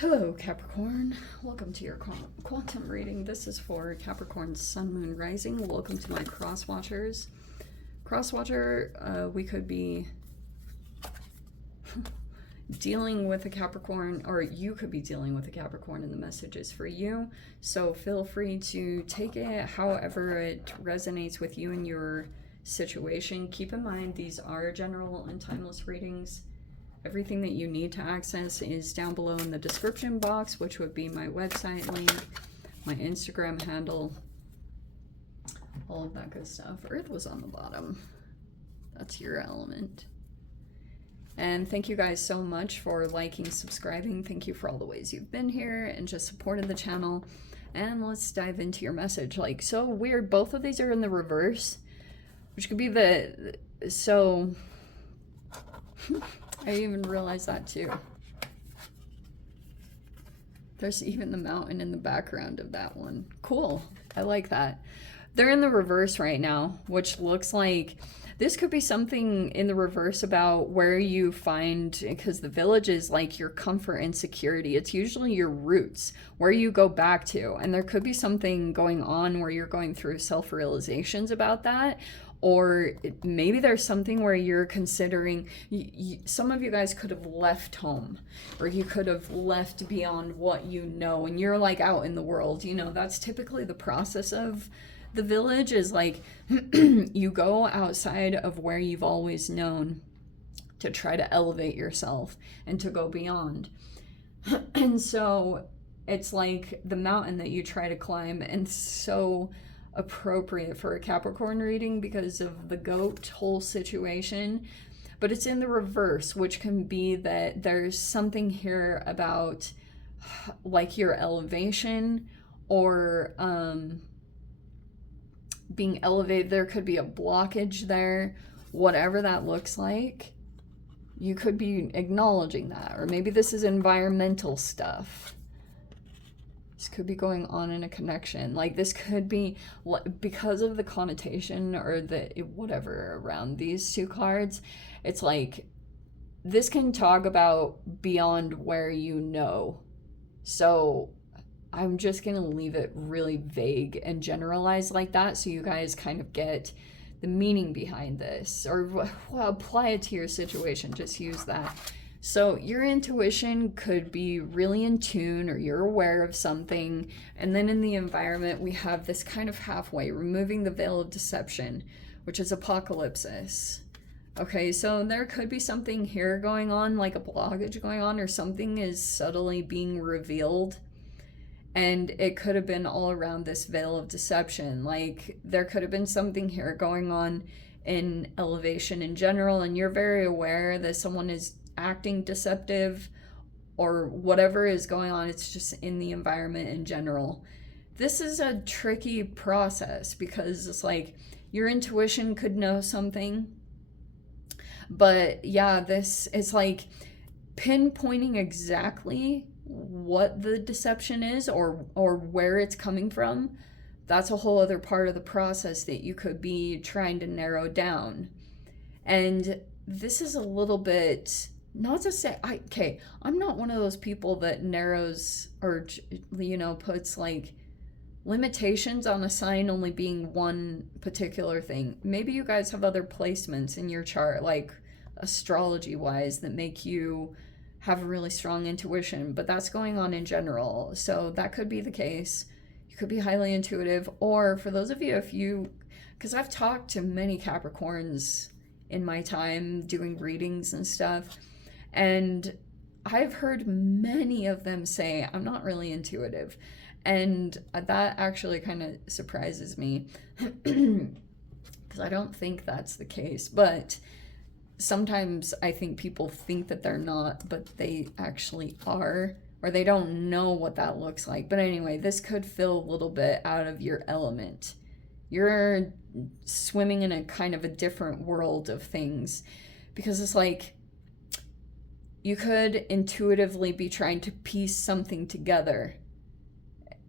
Hello, Capricorn. Welcome to your quantum reading. This is for Capricorn's Sun, Moon, Rising. Welcome to my cross watchers. Cross watcher, we could be dealing with a Capricorn, or you could be dealing with a Capricorn, and the message is for you. So feel free to take it however it resonates with you and your situation. Keep in mind, these are general and timeless readings. Everything that you need to access is down below in the description box, which would be my website link, my Instagram handle, all of that good stuff. Earth was on the bottom. That's your element. And thank you guys so much for liking, subscribing. Thank you for all the ways you've been here and just supported the channel. And let's dive into your message. Like, so weird. Both of these are in the reverse, which could be so... I even realized that too. There's even the mountain in the background of that one. Cool. I like that. They're in the reverse right now, which looks like this could be something in the reverse about where you find, because the village is like your comfort and security. It's usually your roots, where you go back to. And there could be something going on where you're going through self-realizations about that. Or maybe there's something where you're considering, some of you guys could have left home, or you could have left beyond what you know, and you're like out in the world. You know, that's typically the process of the village, is like you go outside of where you've always known to try to elevate yourself and to go beyond. And so it's like the mountain that you try to climb, and so appropriate for a Capricorn reading because of the goat whole situation. But it's in the reverse, which can be that there's something here about like your elevation, or being elevated. There could be a blockage there, whatever that looks like. You could be acknowledging that. Or maybe this is environmental stuff. This could be going on in a connection. Like, this could be, because of the connotation or the whatever around these two cards, it's like this can talk about beyond where you know. So I'm just going to leave it really vague and generalized like that, so you guys kind of get the meaning behind this, or apply it to your situation. Just use that. So your intuition could be really in tune, or you're aware of something. And then in the environment, we have this kind of halfway, removing the veil of deception, which is apocalypsis. Okay, so there could be something here going on, like a blockage going on, or something is subtly being revealed. And it could have been all around this veil of deception. Like, there could have been something here going on in elevation in general, and you're very aware that someone is acting deceptive or whatever is going on. It's just in the environment in general. This is a tricky process because it's like your intuition could know something, but yeah, this is like pinpointing exactly what the deception is, or where it's coming from. That's a whole other part of the process that you could be trying to narrow down. And this is a little bit, not to say, I'm not one of those people that narrows, or, you know, puts like limitations on a sign only being one particular thing. Maybe you guys have other placements in your chart, like astrology wise, that make you have a really strong intuition, but that's going on in general. So that could be the case. You could be highly intuitive, or for those of you, because I've talked to many Capricorns in my time doing readings and stuff, and I've heard many of them say, I'm not really intuitive. And that actually kind of surprises me because I don't think that's the case. But sometimes I think people think that they're not, but they actually are, or they don't know what that looks like. But anyway, this could feel a little bit out of your element. You're swimming in a kind of a different world of things, because it's like you could intuitively be trying to piece something together.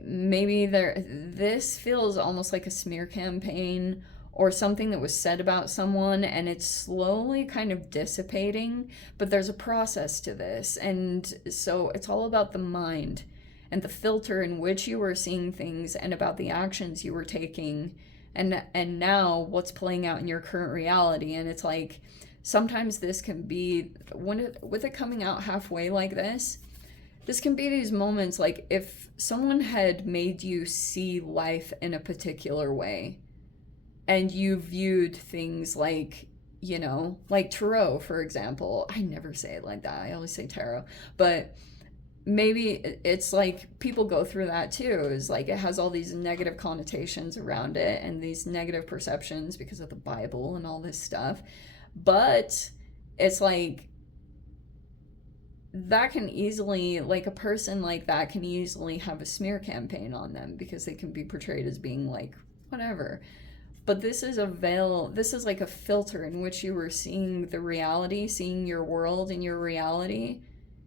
Maybe this feels almost like a smear campaign, or something that was said about someone, and it's slowly kind of dissipating, but there's a process to this. And so it's all about the mind and the filter in which you were seeing things, and about the actions you were taking, and now what's playing out in your current reality. And it's like, sometimes this can be, with it coming out halfway like this can be these moments like if someone had made you see life in a particular way, and you viewed things like, you know, like tarot, for example. I never say it like that. I always say tarot. But maybe it's like people go through that too. It's like it has all these negative connotations around it and these negative perceptions because of the Bible and all this stuff. But it's like that can easily, like a person like that can easily have a smear campaign on them because they can be portrayed as being like whatever. But this is a veil, this is like a filter in which you were seeing the reality, seeing your world and your reality.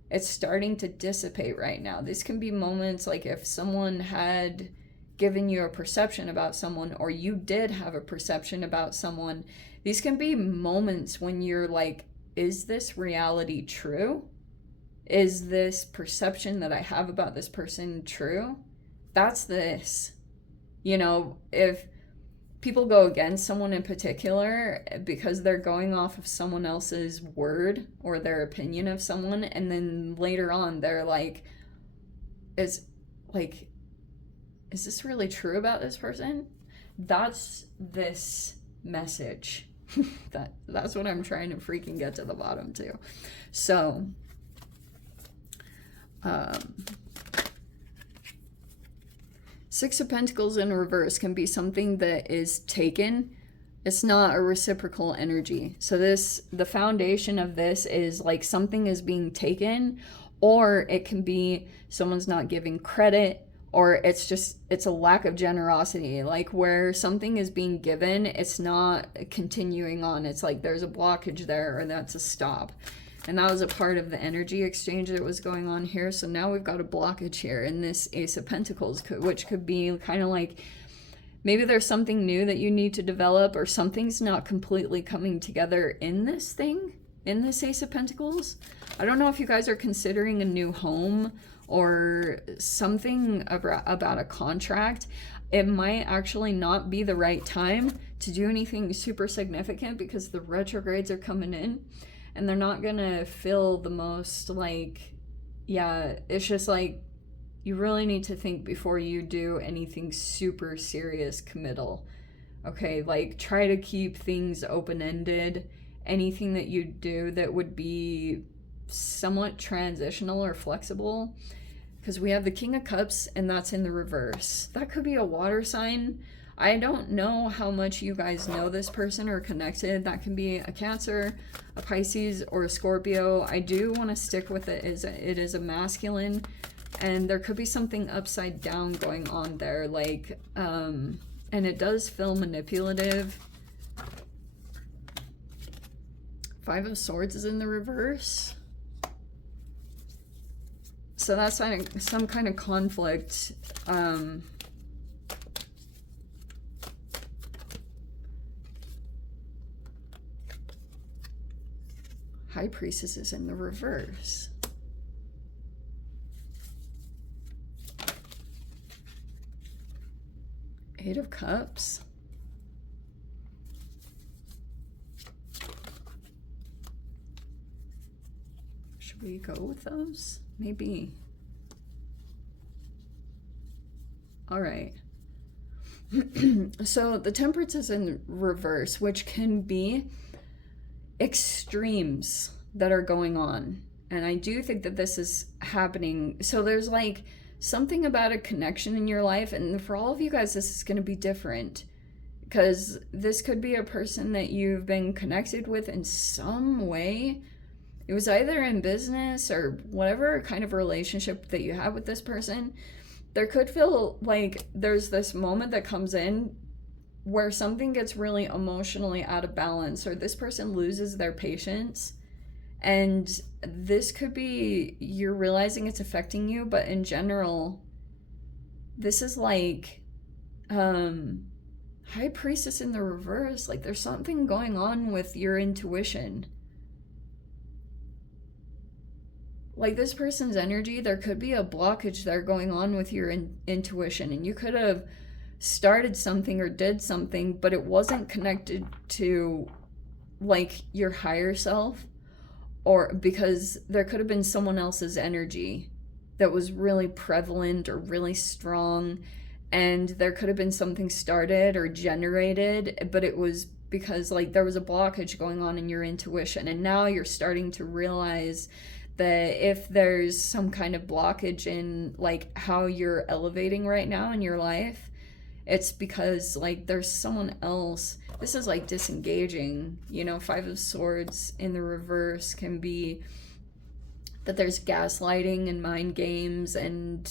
It's starting to dissipate right now. This can be moments like if someone had given you a perception about someone, or you did have a perception about someone. These can be moments when you're like, is this reality true? Is this perception that I have about this person true? That's this. You know, if people go against someone in particular because they're going off of someone else's word or their opinion of someone, and then later on they're like, is this really true about this person? That's this message. That's what I'm trying to freaking get to the bottom to. So Six of Pentacles in reverse can be something that is taken. It's not a reciprocal energy. So the foundation of this is like something is being taken, or it can be someone's not giving credit, or it's a lack of generosity. Like where something is being given, it's not continuing on. It's like there's a blockage there, or that's a stop. And that was a part of the energy exchange that was going on here. So now we've got a blockage here in this Ace of Pentacles, which could be kind of like maybe there's something new that you need to develop, or something's not completely coming together in this thing, in this Ace of Pentacles. I don't know if you guys are considering a new home or something about a contract. It might actually not be the right time to do anything super significant because the retrogrades are coming in. And they're not gonna feel the most like, yeah, it's just like, you really need to think before you do anything super serious committal. Okay, like try to keep things open-ended. Anything that you do that would be somewhat transitional or flexible. Because we have the King of Cups, and that's in the reverse. That could be a water sign. I don't know how much you guys know this person or connected. That can be a Cancer, a Pisces, or a Scorpio. I do want to stick with it. It is a masculine, and there could be something upside down going on there. Like, and it does feel manipulative. Five of Swords is in the reverse. So that's some kind of conflict. High Priestess is in the reverse. Eight of Cups. Should we go with those? Maybe. All right. So the Temperance is in reverse, which can be extremes that are going on. And I do think that this is happening. So there's like something about a connection in your life, and for all of you guys this is going to be different, because this could be a person that you've been connected with in some way. It was either in business or whatever kind of relationship that you have with this person. There could feel like there's this moment that comes in where something gets really emotionally out of balance, or this person loses their patience. And this could be you're realizing it's affecting you, but in general, this is like High Priestess in the reverse, like there's something going on with your intuition. Like this person's energy, there could be a blockage there going on with your intuition, and you could have started something or did something, but it wasn't connected to like your higher self, or because there could have been someone else's energy that was really prevalent or really strong, and there could have been something started or generated, but it was because like there was a blockage going on in your intuition, and now you're starting to realize that if there's some kind of blockage in like how you're elevating right now in your life, it's because like there's someone else. This is like disengaging, you know. 5 of Swords in the reverse can be that there's gaslighting and mind games and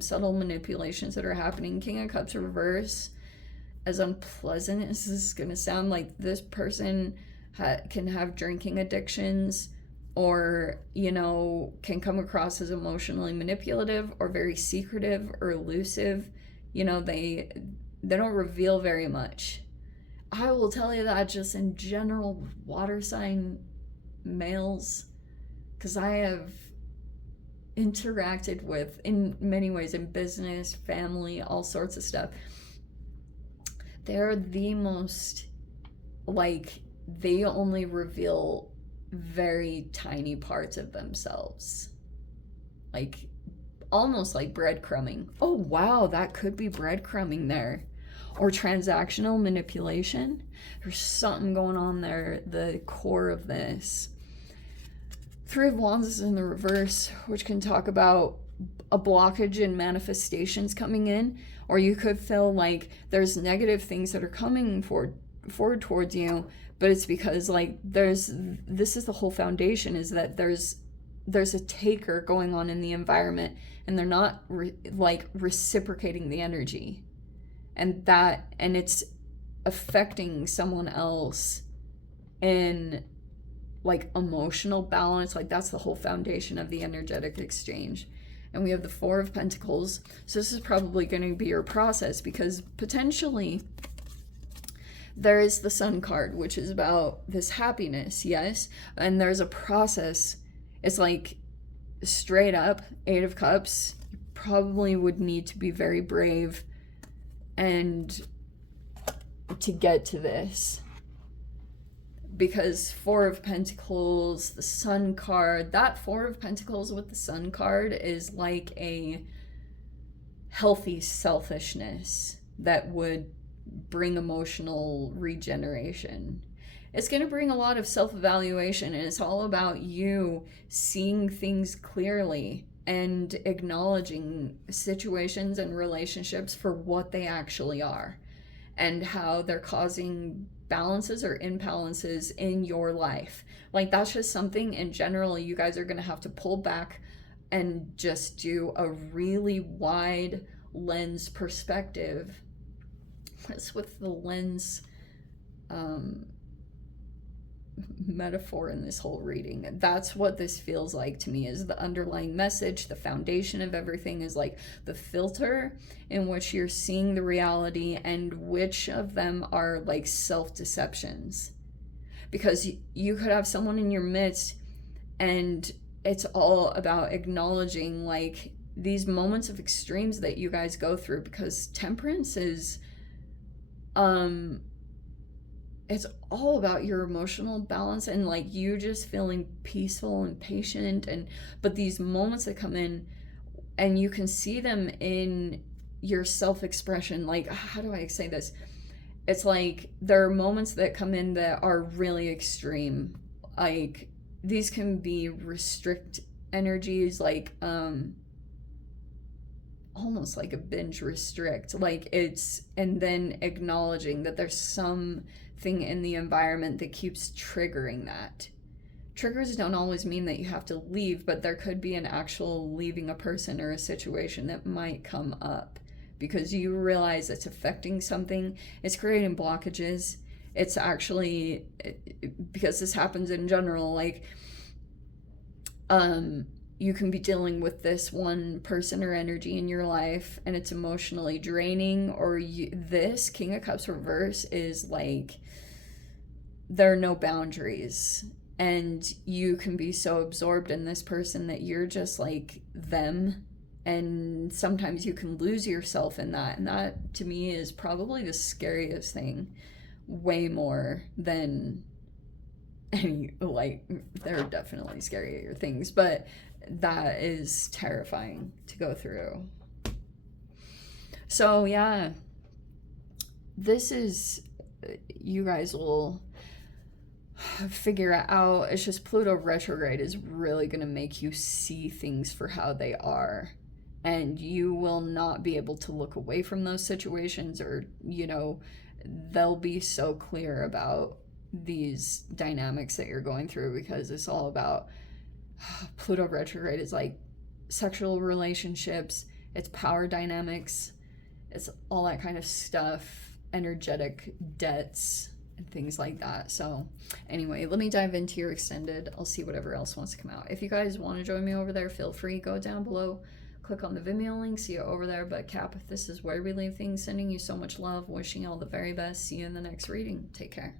subtle manipulations that are happening. King of Cups reverse, as unpleasant as this is going to sound, like this person can have drinking addictions, or, you know, can come across as emotionally manipulative or very secretive or elusive. You know, they don't reveal very much. I will tell you that just in general, water sign males, because I have interacted with, in many ways, in business, family, all sorts of stuff. They're the most, like, they only reveal very tiny parts of themselves. Like, almost like breadcrumbing. Oh, wow, that could be breadcrumbing there. Or transactional manipulation. There's something going on there, the core of this. 3 of Wands is in the reverse, which can talk about a blockage in manifestations coming in, or you could feel like there's negative things that are coming forward towards you, but it's because like this is the whole foundation, is that there's a taker going on in the environment, and they're not reciprocating the energy, and it's affecting someone else in like emotional balance. Like that's the whole foundation of the energetic exchange. And we have the 4 of Pentacles. So this is probably going to be your process, because potentially there is the Sun card, which is about this happiness, yes? And there's a process. It's like straight up 8 of Cups. You probably would need to be very brave and to get to this. Because 4 of Pentacles, the Sun card, that 4 of Pentacles with the Sun card is like a healthy selfishness that would bring emotional regeneration. It's going to bring a lot of self-evaluation, and it's all about you seeing things clearly and acknowledging situations and relationships for what they actually are, and how they're causing balances or imbalances in your life. Like that's just something in general you guys are going to have to pull back and just do a really wide lens perspective. That's with the lens metaphor in this whole reading. That's what this feels like to me, is the underlying message. The foundation of everything is like the filter in which you're seeing the reality, and which of them are like self-deceptions. Because you could have someone in your midst, and it's all about acknowledging like these moments of extremes that you guys go through, because temperance is it's all about your emotional balance, and like you just feeling peaceful and patient, but these moments that come in, and you can see them in your self-expression. Like, how do I say this? It's like there are moments that come in that are really extreme. Like these can be restrict energies, like almost like a binge restrict. Like it's, and then acknowledging that there's something in the environment that keeps triggering that. Triggers don't always mean that you have to leave, but there could be an actual leaving a person or a situation that might come up because you realize it's affecting something. It's creating blockages. It's actually, because this happens in general, like you can be dealing with this one person or energy in your life and it's emotionally draining, or this King of Cups reverse is like there are no boundaries and you can be so absorbed in this person that you're just like them, and sometimes you can lose yourself in that, and that to me is probably the scariest thing, way more than any, like, there are definitely scarier things, but that is terrifying to go through. So yeah, this is, you guys will figure it out. It's just Pluto retrograde is really going to make you see things for how they are, and you will not be able to look away from those situations, or, you know, they'll be so clear about these dynamics that you're going through, because it's all about Pluto retrograde is like sexual relationships, it's power dynamics, it's all that kind of stuff, energetic debts and things like that. So anyway, let me dive into your extended. I'll see whatever else wants to come out. If you guys want to join me over there, feel free, go down below, click on the Vimeo link, see you over there. But Cap, this is where we leave things. Sending you so much love, wishing you all the very best. See you in the next reading. Take care.